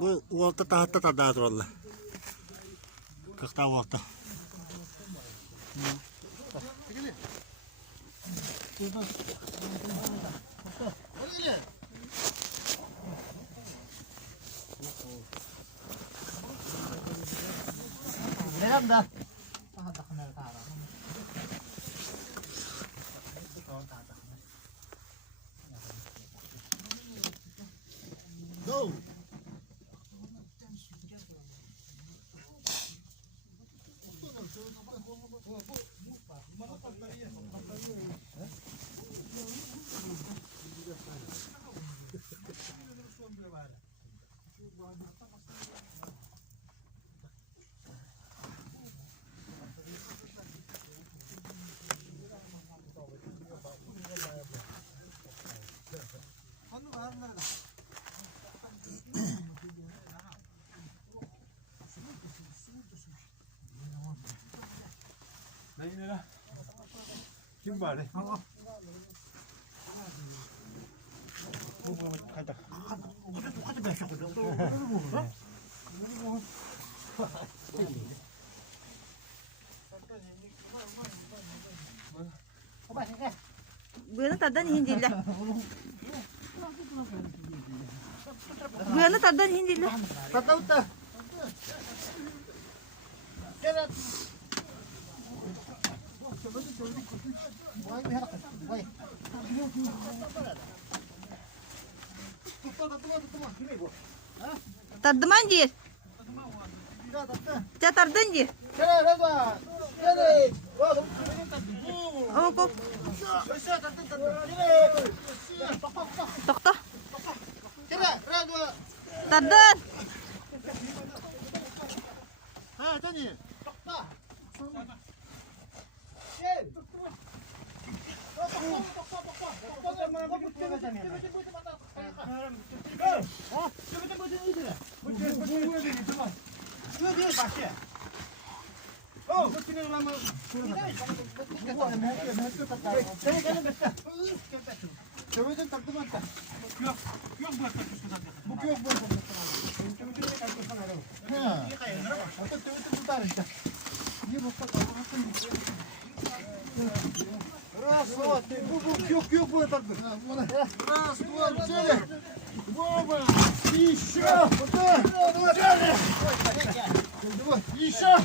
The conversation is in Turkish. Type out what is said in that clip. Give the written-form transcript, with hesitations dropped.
Bu olta tahatta tada duralla. Kıkta olta. Nerem da? Go. Ne la? Kim bari? Bữa nó tạt đơn hình gì là bữa nó tạt đơn hình gì là Tahu tak? Kena. Why we have? Why? tadman dir cha tardın dir Kena rasa. Kena. hop hop Kena. tokto Kena. Rasa. tardın Ha, tadi. Hey. Раз, два, три. Кюк будет так. Раз, два, три. Вова. Еще. Еще.